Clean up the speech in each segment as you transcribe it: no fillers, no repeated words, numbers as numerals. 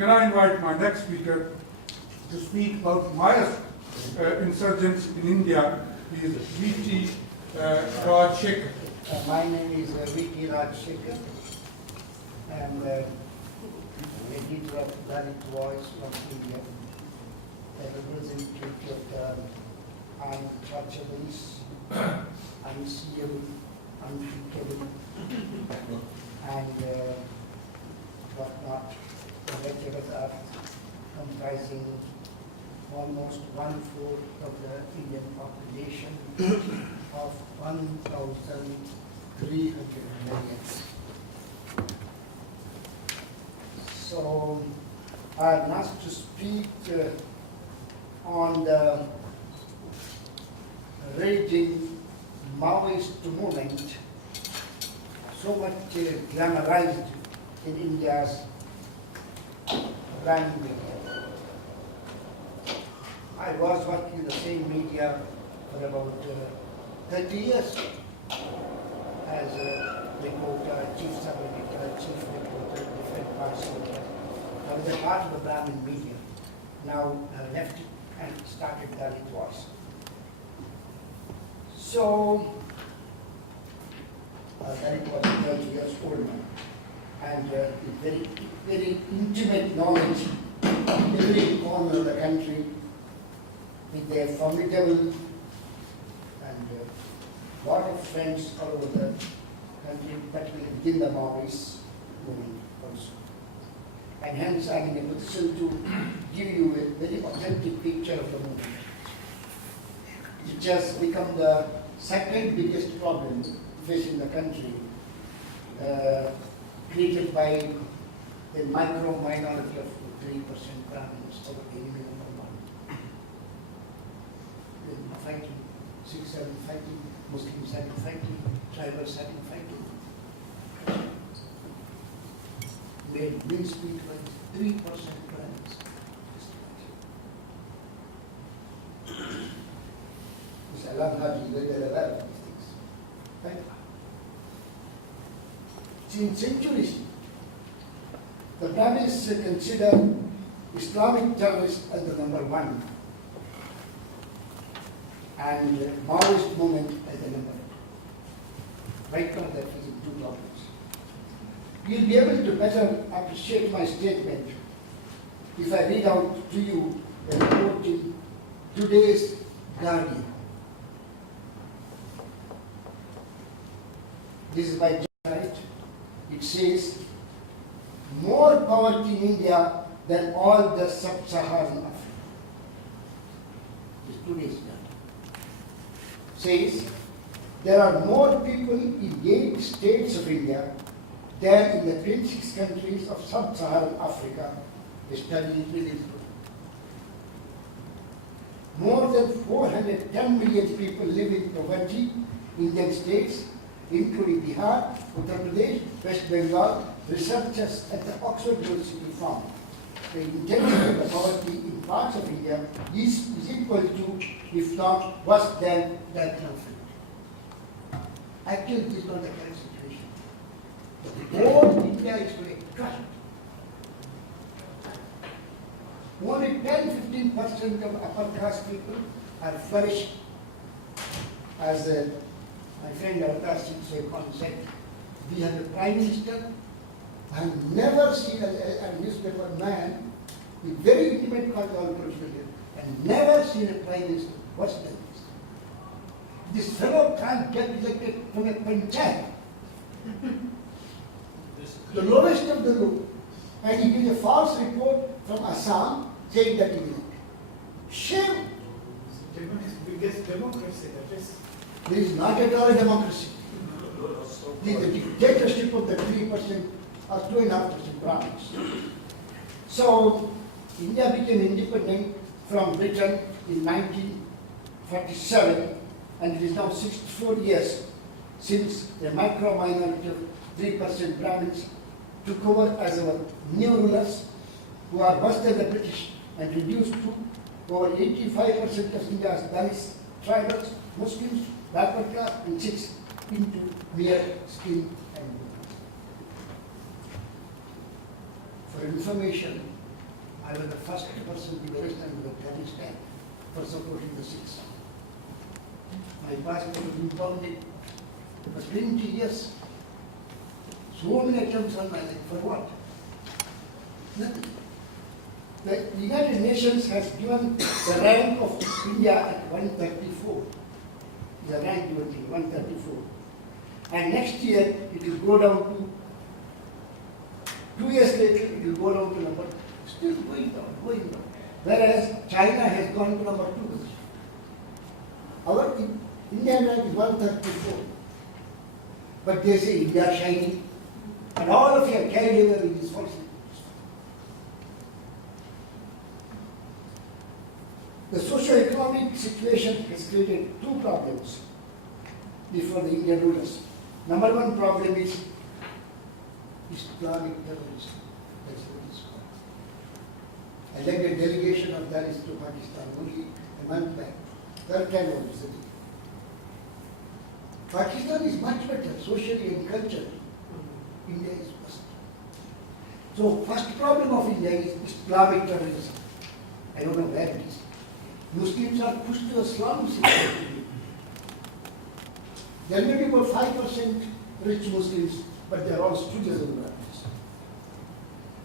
can I invite my next speaker to speak about my insurgents in India? He is V.T. Rajshekhar. My name is V.T. Rajshekhar. I'm the editor of Dalit Voice from India, a representative of the untouchables, unseeable, unthinkable, and whatnot. The lecturers are comprising almost 1/4 of the Indian population of 1,300 million. So I'm asked to speak on the raging Maoist movement, so much glamorized in India's brand media. I was working in the same media for about 30 years as a reporter, chief sub-editor, chief reporter, different parts of it. I was a part of the Brahmin media. Now I left it and started Dalit Voice. So, Dalit was 30 years old now, and very, very intimate knowledge of every corner of the country, with their formidable and lot of friends all over the country, particularly within the Maoist movement also. And hence I am in a position to give you a very authentic picture of the movement. It has become the second biggest problem facing the country, created by the micro minority of 3% Brahmins of the enemy number one. Fighting, 6-7 fighting, Muslims have been fighting, tribals have been fighting. Made mincemeat like 3% Brahmins. It's Alam Haji, very well aware of these things. Right? Since centuries, the Brahmins consider Islamic terrorists as the number one, and Maoist movement as the number two. Right now they're facing two problems. You'll be able to better appreciate my statement if I read out to you a report in today's Guardian. This is by Wright. It says, more poverty in India than all the sub-Saharan Africa. This is today's Guardian. Says, there are more people in 8 states of India than in the 26 countries of sub-Saharan Africa, a study revealed. More than 410 million people live in poverty in Indian states, including Bihar, Uttar Pradesh, West Bengal. Researchers at the Oxford University found the intensity of the poverty in parts of India is equal to, if not worse than, that conflict. Actually, this is not the current situation. The whole India is today crushed. Only 10-15% of upper caste people are flourishing. As my friend Avatar Singh said, we have a prime minister. I have never seen a newspaper man with very intimate contact with political leaders, and never seen a prime minister. What's that? This fellow can't get elected from a panchayat, the lowest of the low, and he gives a false report from Assam saying that he is elected. Shame! Germany's biggest democracy, that is. This is not at all a democracy. This is the dictatorship of the 3% or 2.5% Brahmins. So, India became independent from Britain in 1947, and it is now 64 years since the micro minority of 3% Brahmins took over as our new rulers, who are worse than the British and reduced to over 85% of India's Dalits, tribals, Muslims, backward class, and Sikhs into mere skin and bones. For information, I was the first person to be arrested in Afghanistan for supporting the Sikhs. My passport was impounded for 20 years. So many attempts on my life, for what? Nothing. The United Nations has given the rank of India at 134. The rank given 134. And next year it will go down to, 2 years later it will go down to number, still going down. Whereas China has gone to number 2. Our Indian rank is 134. But they say India shining. And all of you are carried away with this false. The socio-economic situation has created two problems before the Indian rulers. Number one problem is Islamic terrorism. That's what it is called. I led a delegation of that to Pakistan only a month back. Third time I was visiting. Pakistan is much better socially and culturally. India is worse. So first problem of India is Islamic terrorism. I don't know where it is. Muslims are pushed to the slums. There may be about 5% rich Muslims, but they are all students of the Brahmins.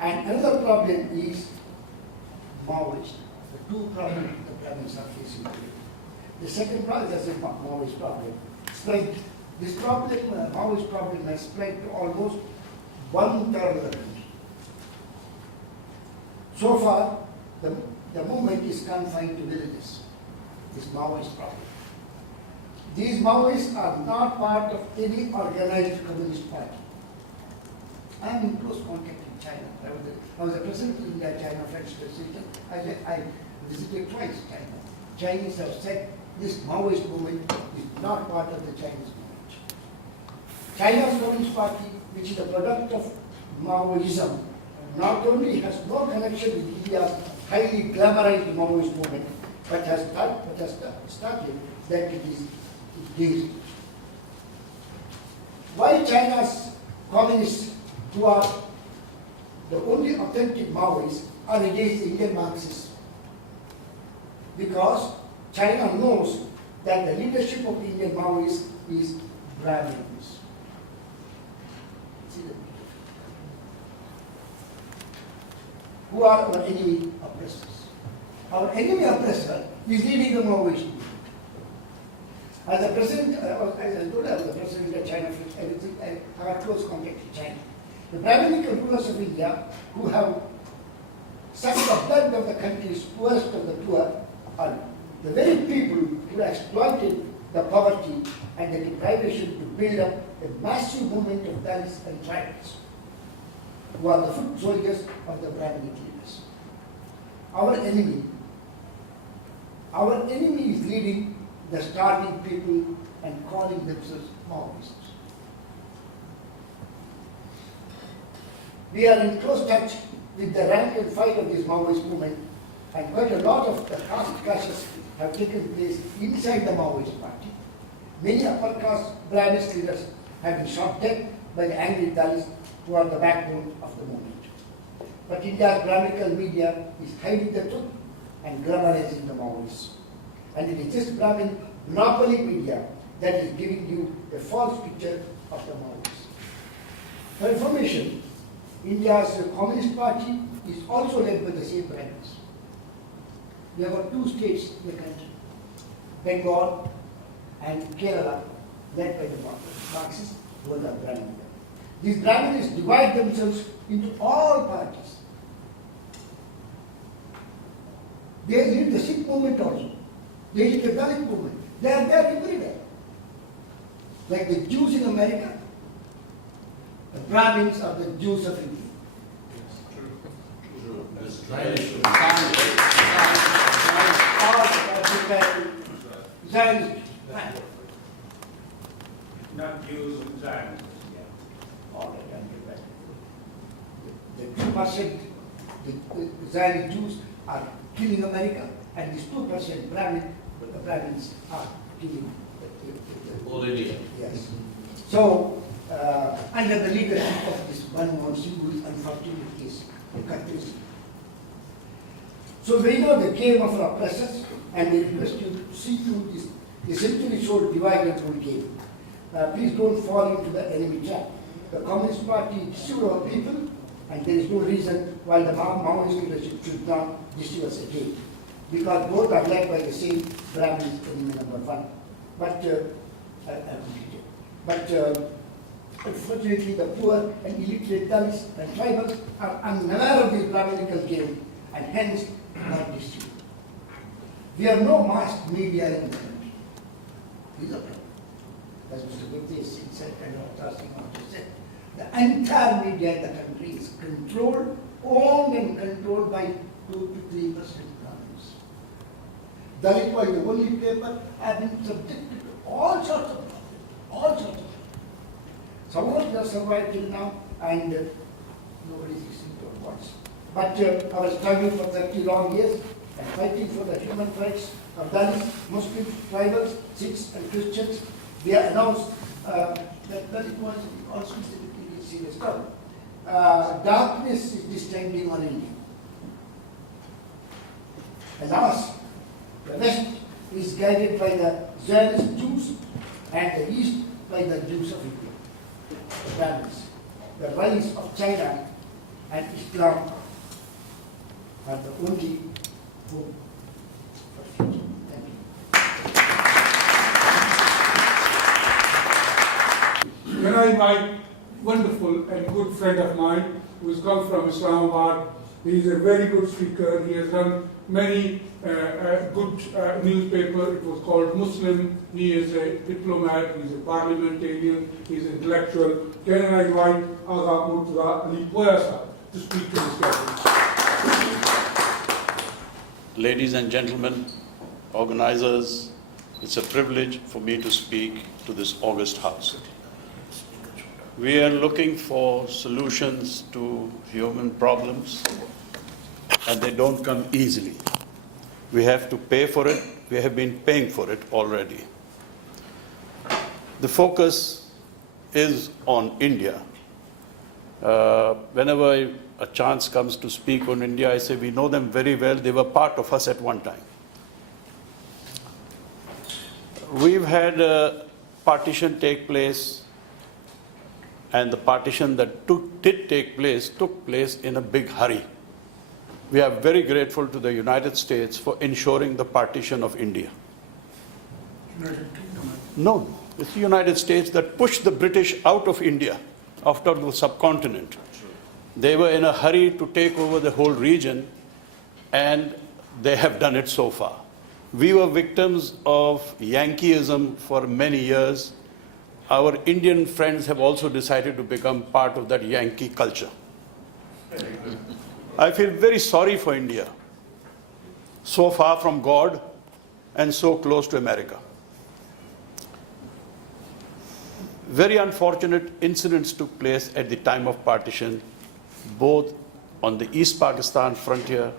And another problem is Maoist. The two problems the Brahmins are facing today. The second problem is a Maoist problem. Spread. This problem, Maoist problem, has spread to almost 1/3 of the country. So far, the movement is confined to villages, this Maoist problem. These Maoists are not part of any organized communist party. I am in close contact in China. I was the president of India China Friends Association. I visited twice China. Chinese have said this Maoist movement is not part of the Chinese movement. China's Communist Party, which is a product of Maoism, not only has no connection with India's highly glamorized Maoist movement, but has started that it is against. Why China's communists, who are the only authentic Maoists, are against the Indian Marxists? Because China knows that the leadership of the Indian Maoists is Brahmins. Who are our enemy oppressors. Our enemy oppressor is leading the Maoist movement. As a president, as I told you, I was the president of China, I have close contact with China. The Brahminical rulers of India, who have sucked the blood of the country's poorest of the poor, are the very people who exploited the poverty and the deprivation to build up a massive movement of Dalits and tribals, who are the foot soldiers of the Brahminic leaders. Our enemy is leading the starving people and calling themselves Maoists. We are in close touch with the rank and file of this Maoist movement, and quite a lot of the caste clashes have taken place inside the Maoist party. Many upper caste Brahmist leaders have been shot dead by the angry Dalits, who are the backbone of the movement. But India's Brahminical media is hiding the truth and glamorizing the Maoists. And it is this Brahmin monopoly media that is giving you a false picture of the Maoists. For information, India's Communist Party is also led by the same Brahmins. We have got two states in the country, Bengal and Kerala, led by the Marxists, who are the Brahmins. These Brahmins divide themselves into all parties. They lead the Sikh movement also. They lead the Dalit movement. They are there everywhere. Like the Jews in America, the Brahmins are the Jews of India. Zionist. Not Jews and Zionists. All right, I'll get back. The 2%, the Zionist Jews are killing America, and these 2% Brahmins are killing All India. Yes. So, under the leadership of this Manmohan Singh, who is unfortunately is a country. So we know the game of our oppressors, and we request you to see through this centuries-old divide and rule game. Please don't fall into the enemy trap. The Communist Party deceived our people, and there is no reason why the Maoist leadership should not deceive us again. Because both are led by the same Brahmins enemy number one. Unfortunately, the poor and illiterate Dalits and tribals are unaware of this Brahminical game and hence not deceived. We have no mass media in the country. These are problems. As Mr. Gupta said, and Dr. Singh also said, the entire media in the country is controlled, owned and controlled by 2 to 3% Brahmins. Dalit was the only paper have been subjected to all sorts of problems, all sorts of problems. Some of us have survived till now, and nobody is listening to our voice. But our struggle for 30 long years and fighting for the human rights of Dalits, Muslims, tribals, Sikhs, and Christians, we have announced that Dalit was also a serious problem. Darkness is descending on India. Alas, the West is guided by the Zionist Jews and the East by the Jews of India. The balance, the rise of China and Islam are the only hope for future. Thank you. When I invite wonderful and good friend of mine who has come from Islamabad, he is a very good speaker. He has done many good newspaper. It was called Muslim. He is a diplomat. He is a parliamentarian. He is intellectual. Can I invite Agha Murtaza Ali Poya to speak to this gathering? Ladies and gentlemen, organizers, it's a privilege for me to speak to this august house. We are looking for solutions to human problems, and they don't come easily. We have to pay for it. We have been paying for it already. The focus is on India. Whenever a chance comes to speak on India, I say we know them very well. They were part of us at one time. We've had a partition take place, and the partition that did take place took place in a big hurry. We are very grateful to the United States for ensuring the partition of India. United Kingdom. No, it's the United States that pushed the British out of India, after the subcontinent. They were in a hurry to take over the whole region, and they have done it so far. We were victims of Yankeeism for many years. Our Indian friends have also decided to become part of that Yankee culture. I feel very sorry for India, so far from God and so close to America. Very unfortunate incidents took place at the time of partition, both on the East Pakistan frontier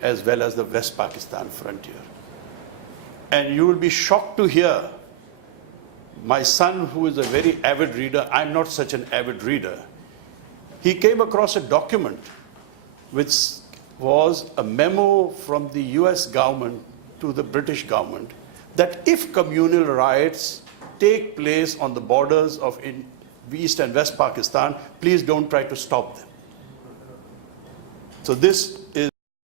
as well as the West Pakistan frontier. And you will be shocked to hear my son, who is a very avid reader, I'm not such an avid reader, he came across a document which was a memo from the US government to the British government that if communal riots take place on the borders of East and West Pakistan, please don't try to stop them. So this